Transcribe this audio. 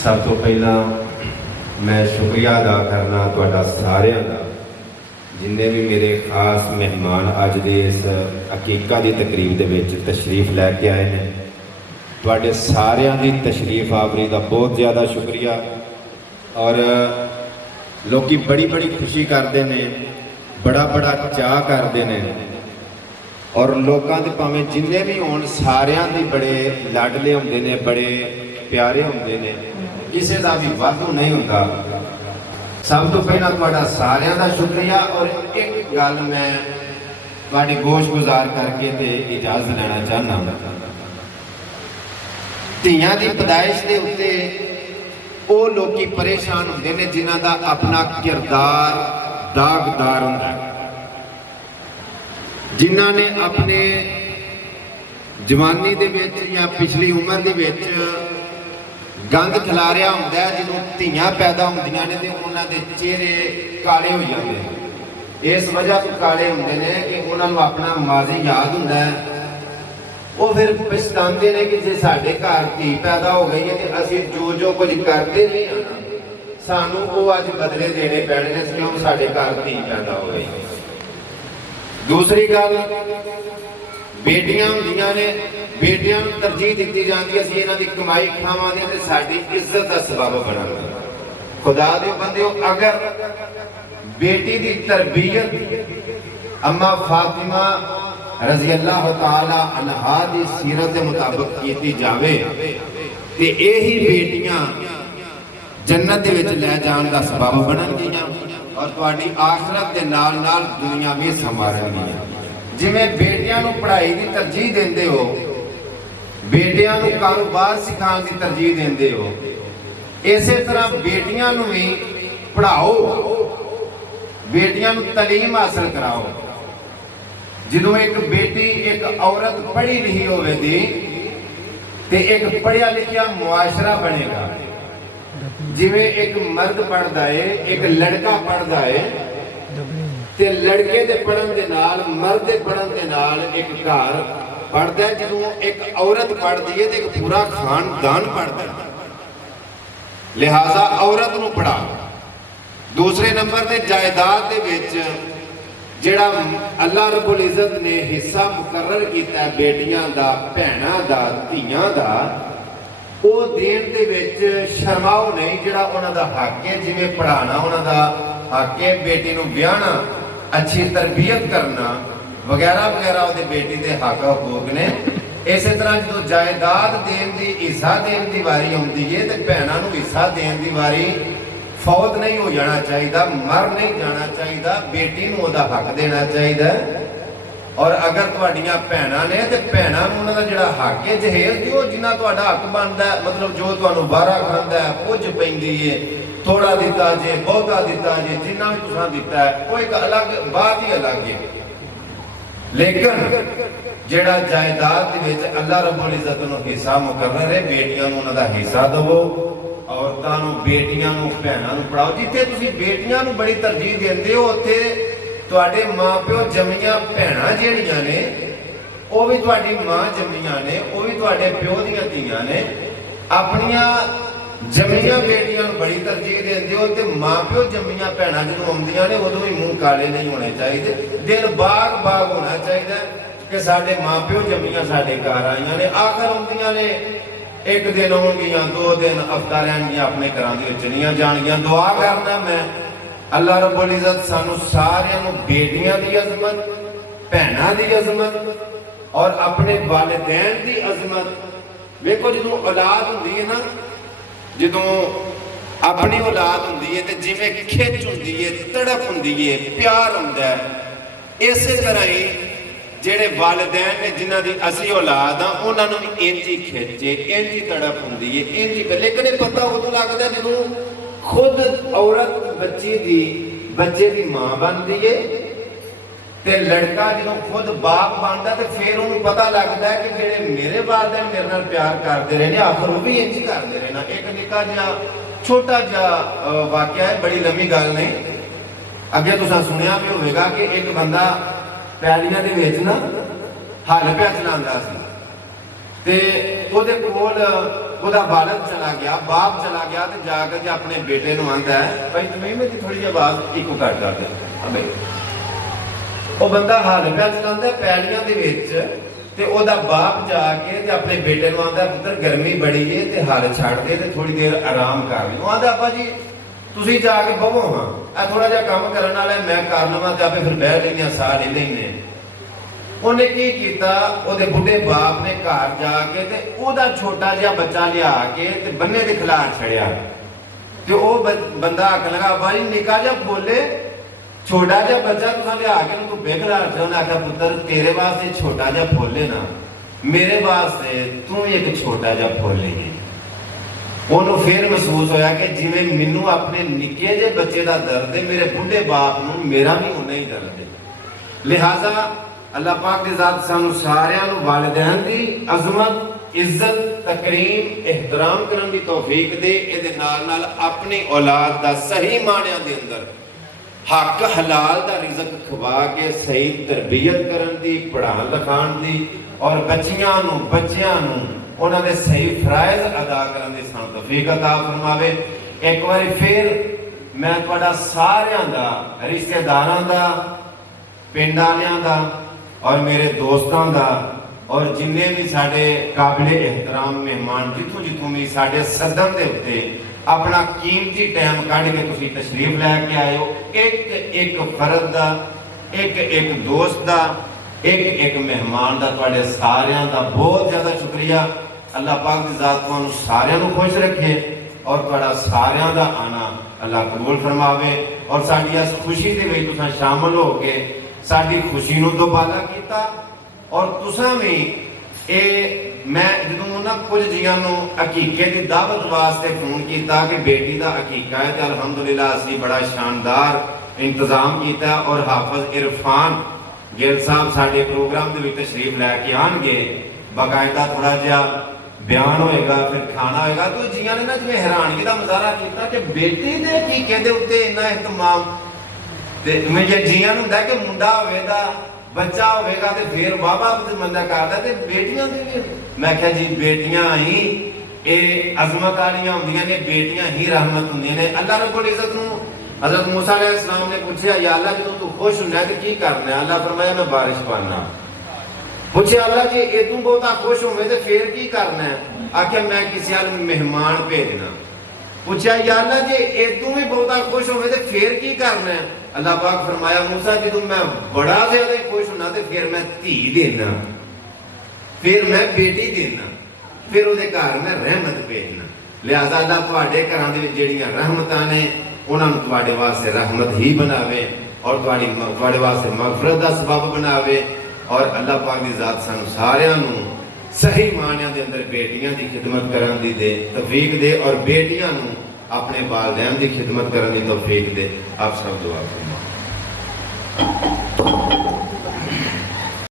सब तो पहला मैं शुक्रिया अदा करना तुहाडा सारिਆਂ ਦਾ जिन्ने भी मेरे खास मेहमान अज दे इस अकीका की तकरीब दे विच तशरीफ लैके आए हैं। तुहाडे सारिਆਂ दी तशरीफ आवरी का बहुत ज़्यादा शुक्रिया। और लोग बड़ी बड़ी खुशी करते हैं, बड़ा बड़ा चाह करते हैं और लोगों के भावें जिन्ने भी होण सारिਆਂ दी बड़े लाडले होंदे ने, बड़े प्यारे होंदे ने, किसी का भी वाधू नहीं होता। सब तो पहला तुहाडा सारिਆਂ का शुक्रिया। और एक गल मैं तुहाडी गोश गुजार करके ते इजाजत लेना चाहना। धीआं दी पैदाइश दे उत्ते वो लोग परेशान होंदे ने जिन्हां दा अपना किरदार दागदार हुंदा है, जिन्हां ने अपने जवानी दे विच या पिछली उम्र दे विच गंद खिलारिया होंदा है। जो धीआं पैदा होंदियां ने ते उन्हां दे चेहरे काले हो जाते हैं। इस वजह तो काले होंदे ने कि उन्हां नूं अपना माजी याद हुंदा है। वो फिर पछताते हैं कि जे साडे घर धी पैदा हो गई है तो असीं जो जो कुछ करते नहीं हैं सानूं वो अज बदले देने पैणे ने क्यों साडे घर धी पैदा हो गई। दूसरी गल, बेटियां होंदियां ने, बेटियां नूं तरजीह दी जाती है, असीं इन्हां दी कमाई खावांगे ते साडी इज्जत दा सबब बनांगे। खुदा दे बंदेओ, अगर बेटी दी तरबियत अम्मा फातिमा रज़ी अल्लाह तआला अन्हा दी सीरत के मुताबिक की जावे ते यही बेटियां जन्नत दे विच लै जाण दा सबब बनणगियां और तुहाडी आखिरत दे नाल नाल दुनिया भी संवारनगियां। जिवें बेटियां नूं पढ़ाई की तरजीह देंदे हो, बेटियां नूं कारोबार सिखाने की तरजीह देंदे हो, इसे तरह बेटियां नूं भी पढ़ाओ, बेटियां नूं तालीम हासिल कराओ। जो एक बेटी एक औरत पढ़ी लिखी होवेगी ते एक पढ़िया लिखिया मुआशरा बनेगा। जिवें एक मर्द पढ़दा है, एक लड़का पढ़दा है ते लड़के दे पढ़न दे नाल मर्द दे पढ़न दे नाल एक घर पढ़दा है। जो एक औरत पढ़दी है तो एक पूरा खानदान पढ़दा है। लिहाजा औरत नूं पढ़ा। दूसरे नंबर ते जायदाद दे विच जिहड़ा अल्लाह रब्बुल इज़्ज़त ने हिस्सा मुकर्रर किया बेटियां दा, भैणां दा, धीआं दा, वो देण दे विच शर्माओ नहीं। जिहड़ा उन्हां दा हक है, जिवें पढ़ाना उन्हां दा हक है, बेटी नूं ब्याहना, अच्छी तरबियत करना वगैरह वगैरह वो बेटी के हक हकूक ने। इस तरह जो जायदाद देन की हिस्सा देन की वारी आती है तो भैनों को हिस्सा देन की वारी फौत नहीं हो जाना चाहिए, मर नहीं जाना चाहिए, बेटी को उसका हक देना चाहिए। और अगर तुहाडियां भैनां ने तो भैनां नूं उन्हां दा जिहड़ा हक है जहेज दिओ, जिन्ना तुहाडा हक बनदा है। मतलब जो तुहानूं बारा खांदा है, पुज पैंदी है, थोड़ा दिता जे, बहुता दिता जे, जिन्ना भी तुसां दिता है वो एक अलग बात ही अलग है। लेकिन जिहड़ा जायदाद दे विच अल्लाह रब्बुल इज़्ज़त नूं हिस्सा मुकर्रर है, बेटियां नूं उन्हां दा हिस्सा दवो, औरतां नूं, बेटियां नूं, भैणां नूं पढ़ाओ। जिथे तुसीं बेटियां नूं बड़ी तरजीह दिंदे हो उत्थे तुहाडे मां प्यो जम्मियां भैणां जिहड़ियां ने वो भी तुहाडी मां जम्मियां ने, वो भी तुहाडे प्यो दीयां धीआं ने। अपनियां जम्मियां बेटियां नूं बड़ी तरजीह देंदे हो ते मां प्यो जम्मियां भैणां जदों आउंदियां ने उदों भी मूंह काले नहीं होने चाहिए, दिल बाग बाग होना चाहिए कि साडे मां प्यो जम्मियां साडे घर आईयां ने। आखिर आउंदियां ने एक दिन आउणगियां, 2 दिन हफ्ता रहणगियां, अपने घरां दी चलियां जाणगियां। दुआ करना मैं अल्लाह रब्बुल इज़्ज़त सानू सारियां नूं बेटियां दी अज़मत, भैणां दी अज़मत और अपने वालिदैन दी अज़मत। वेखो जदों औलाद हुंदी है ना, जदों अपनी औलाद हुंदी है तो जिवें खिच हुंदी है, तड़प हुंदी है, प्यार हुंदा है, इस तरह ही जेड़े वालिदैन ने जिन्हां दी असी औलाद हाँ उन्हां नूं इंज ही खिचे, इंज ही तड़प हुंदी है, इंज ही। लेकिन ये पता उदों लगदा जदों खुद औरत बच्चे की मां बनती है ते लड़का जो खुद बाप बनता तो फिर उन्हें पता लगता है कि जेडे मेरे वालिदैन मेरे नाल प्यार करते रहे आखिर वो भी इंज करते रहना। एक निक्का जिहा छोटा जिहा वाकया है, बड़ी लंबी गल नहीं। अगे तुसां सुनिया भी होगा कि एक बंदा पैलियां दे विच ना हल पिया चलांदा सी ते ओहदे कोल ਉਹਦਾ ਵਾਲਦ ਚਲਾ ਗਿਆ, ਬਾਪ ਚਲਾ ਗਿਆ ਤੇ ਜਾ ਕੇ ਜੇ ਆਪਣੇ ਬੇਟੇ ਨੂੰ ਆਂਦਾ ਹੈ ਭਾਈ ਤੁਸੀਂ ਮੇਰੀ ਥੋੜੀ ਜਿਹੀ ਆਵਾਜ਼ ਇੱਕੋ ਘੱਟ ਕਰ ਦੇ। ਉਹ ਬੰਦਾ ਹਲ ਪਿਆ ਚਲਾਉਂਦਾ ਪੈੜੀਆਂ ਦੇ ਵਿੱਚ ਤੇ ਉਹਦਾ ਬਾਪ ਜਾ ਕੇ ਤੇ ਆਪਣੇ ਬੇਟੇ ਨੂੰ ਆਂਦਾ ਪੁੱਤਰ ਗਰਮੀ ਬੜੀ ਏ ਤੇ ਹਲ ਛੱਡ ਦੇ ਤੇ ਥੋੜੀ ਦੇਰ ਆਰਾਮ ਕਰ ਲਈ। ਉਹ ਆਂਦਾ ਅੱਬਾ ਜੀ ਤੁਸੀਂ ਜਾ ਕੇ ਬਵੋ ਹਾਂ, ਆ ਥੋੜਾ ਜਿਹਾ ਕੰਮ ਕਰਨ ਵਾਲਾ ਮੈਂ ਕਰ ਲਵਾਂ ਤੇ ਆਪੇ ਫਿਰ ਬਹਿ ਲੈਂਦੇ ਸਾਹ ਲੈ ਲੈਂਦੇ। ਉਹਨੇ ਕੀ ਕੀਤਾ, ਉਹਦੇ ਬੁੱਢੇ ਬਾਪ ਨੇ ਘਰ ਜਾ ਕੇ ਤੇ ਉਹਦਾ ਛੋਟਾ ਜਿਹਾ ਬੱਚਾ ਲਿਆ ਕੇ ਤੇ ਬੰਨੇ ਦੇ ਖਿਲਾਰ ਛੜਿਆ ਤੇ ਉਹ ਬੰਦਾ ਆਖਣ ਲੱਗਾ ਬਾਈ ਨਿੱਕਾ ਜਿਹਾ ਬੋਲੇ ਛੋਟਾ ਜਿਹਾ ਬੱਚਾ ਤੁਸੀਂ ਲਿਆ ਕੇ ਤੂੰ ਬੇਖਲਾਰ ਚ। ਉਹਨੇ ਆਖਿਆ ਪੁੱਤਰ ਤੇਰੇ ਵਾਸਤੇ ਛੋਟਾ ਜਿਹਾ ਫੁੱਲ ਨਾ, ਮੇਰੇ ਵਾਸਤੇ ਤੂੰ ਇੱਕ ਛੋਟਾ ਜਿਹਾ ਫੁੱਲ ਹੀ। ਉਹਨੂੰ ਫਿਰ ਮਹਿਸੂਸ ਹੋਇਆ ਕਿ ਜਿਵੇਂ ਮੈਨੂੰ ਆਪਣੇ ਨਿੱਕੇ ਜਿਹੇ ਬੱਚੇ ਦਾ ਦਰਦ ਹੈ, ਮੇਰੇ ਬੁੱਢੇ ਬਾਪ ਨੂੰ ਮੇਰਾ ਵੀ ਉਨਾ ਹੀ ਦਰਦ ਹੈ। ਲਿਹਾਜ਼ਾ ਅੱਲਾਹ ਪਾਕ ਦੀ ਜ਼ਾਤ ਸਾਨੂੰ ਸਾਰਿਆਂ ਨੂੰ ਵਾਲਿदैन ਦੀ ਅਜ਼ਮਤ, ਇੱਜ਼ਤ, ਤਕਰੀਮ, ਇਹਤਰਾਮ ਕਰਨ ਦੀ ਤੌਫੀਕ ਦੇ। ਇਹਦੇ ਨਾਲ ਨਾਲ ਆਪਣੀ ਔਲਾਦ ਦਾ ਸਹੀ ਮਾਣਿਆਂ ਦੇ ਅੰਦਰ ਹੱਕ ਹਲਾਲ ਦਾ ਰਿਜ਼ਕ ਖਵਾ ਕੇ ਸਹੀ ਤਰਬੀਅਤ ਕਰਨ ਦੀ, ਪੜ੍ਹਾਉਣ ਲਿਖਾਉਣ ਦੀ ਔਰ ਬੱਚਿਆਂ ਨੂੰ ਉਹਨਾਂ ਦੇ ਸਹੀ ਫਰਾਇਜ਼ ਅਦਾ ਕਰਨ ਦੀ ਸਾਨੂੰ ਤੌਫੀਕ ਅਤਾ ਫਰਮਾਵੇ। ਇੱਕ ਵਾਰੀ ਫਿਰ ਮੈਂ ਤੁਹਾਡਾ ਸਾਰਿਆਂ ਦਾ, ਰਿਸ਼ਤੇਦਾਰਾਂ ਦਾ, ਪਿੰਡ ਵਾਲਿਆਂ ਦਾ ਔਰ ਮੇਰੇ ਦੋਸਤਾਂ ਦਾ ਔਰ ਜਿੰਨੇ ਵੀ ਸਾਡੇ ਕਾਬਿਲ ਇਹਤਰਾਮ ਮਹਿਮਾਨ ਜਿੱਥੋਂ ਵੀ ਸਾਡੇ ਸੱਦਣ ਦੇ ਉੱਤੇ ਆਪਣਾ ਕੀਮਤੀ ਟਾਈਮ ਕੱਢ ਕੇ ਤੁਸੀਂ ਤਸ਼ਰੀਫ ਲੈ ਕੇ ਆਏ ਹੋ, ਇੱਕ ਫਰਦ ਦਾ, ਇੱਕ ਦੋਸਤ ਦਾ, ਇੱਕ ਮਹਿਮਾਨ ਦਾ ਤੁਹਾਡੇ ਸਾਰਿਆਂ ਦਾ ਬਹੁਤ ਜ਼ਿਆਦਾ ਸ਼ੁਕਰੀਆ। ਅੱਲਾਹ ਪਾਕ ਦੀ ਜ਼ਾਤ ਤੁਹਾਨੂੰ ਸਾਰਿਆਂ ਨੂੰ ਖੁਸ਼ ਰੱਖੇ ਔਰ ਤੁਹਾਡਾ ਸਾਰਿਆਂ ਦਾ ਆਣਾ ਅੱਲਾਹ ਕਬੂਲ ਫਰਮਾਵੇ ਔਰ ਸਾਡੀ ਇਸ ਖੁਸ਼ੀ ਦੇ ਵਿੱਚ ਤੁਸੀਂ ਸ਼ਾਮਲ ਹੋ ਕੇ ਸਾਡੀ ਖੁਸ਼ੀ ਨੂੰ ਦੁਬਾਰਾ ਕੀਤਾ। ਔਰ ਤੁਸੀਂ ਵੀ ਇਹ ਮੈਂ ਜਦੋਂ ਉਹਨਾਂ ਕੁਝ ਜੀਆਂ ਨੂੰ ਅਕੀਕੇ ਦੀ ਦਾਵਤ ਵਾਸਤੇ ਫੋਨ ਕੀਤਾ ਕਿ ਬੇਟੀ ਦਾ ਅਕੀਕਾ ਹੈ ਤੇ ਅਲਹਮਦੁਲਿਲਾ ਅਸੀਂ ਬੜਾ ਸ਼ਾਨਦਾਰ ਇੰਤਜ਼ਾਮ ਕੀਤਾ ਔਰ ਹਾਫਿਜ਼ ਇਰਫਾਨ ਗਿੱਲ ਸਾਹਿਬ ਸਾਡੇ ਪ੍ਰੋਗਰਾਮ ਦੇ ਵਿੱਚ ਤਸ਼ਰੀਫ ਲੈ ਕੇ ਆਣਗੇ। ਬਾਕਾਇਦਾ ਥੋੜਾ ਜਿਹਾ ਬਿਆਨ ਹੋਏਗਾ, ਫਿਰ ਖਾਣਾ ਹੋਏਗਾ। तो ਜੀਆਂ ਨੇ ਨਾ ਜਿਵੇਂ ਹੈਰਾਨਗੀ ਦਾ ਮੁਜ਼ਾਹਰਾ ਕੀਤਾ ਕਿ ਬੇਟੀ ਦੇ ਅਕੀਕੇ ਦੇ ਉੱਤੇ ਇੰਨਾ ਇਹਤਮਾਮ। ਤੇ ਮੇਰੇ ਜੀਆਂ ਨੂੰ ਹੁੰਦਾ ਕਿ ਮੁੰਡਾ ਹੋਵੇਗਾ, ਬੱਚਾ ਹੋਵੇਗਾ ਤੇ ਫਿਰ ਬਾਬਾ ਤੇ ਮੰਦਾ ਕਰਦਾ ਤੇ ਬੇਟੀਆਂ ਦੇ ਵੀ। ਮੈਂ ਕਿਹਾ ਜੀ ਬੇਟੀਆਂ ਹੀ ਇਹ ਅਜ਼ਮਤ ਵਾਲੀਆਂ ਹੁੰਦੀਆਂ ਨੇ, ਬੇਟੀਆਂ ਹੀ ਰਹਿਮਤ ਹੁੰਦੀਆਂ ਨੇ। ਅੱਲਾਹ ਰब्बुल इज्जत ਨੂੰ हज़रत मूसा अलैहिस्सलाम ने पूछा या अल्लाह जो तू खुश होना है तो की करना है? अल्लाह फरमाया मैं बारिश पाना। पूछे अल्लाह जी ये तू बहुत खुश होवे तो फिर की करना है? आख्या मैं किसी वाल मेहमान भेजना। पूछा या अल्लाह जी ये तू भी बहुत खुश होवे तो फिर की करना है? अल्लाह पाक फरमाया मूसा जी तू मैं बड़ा ज्यादा खुश होना तो फिर मैं धी देना, फिर मैं बेटी देना, फिर उहदे घर मैं रहमत भेजना। लिहाजा अल्लाह तुहाडे घरां दे विच जिहड़ियां रहमतां ने उन्होंने तुहाडे वास्ते रहमत ही बनावे और तुहाडे वास्ते मगफरत दा सबब बनावे। और अल्लाह पाक दी ज़ात सानू सारियां नू सही मानियां दे अंदर बेटियां दी खिदमत करन दी दे तौफीक दे और बेटियां नू अपने वालिदैन दी खिदमत करन दी तौफीक दे। आप सब दुआ फरमाओ।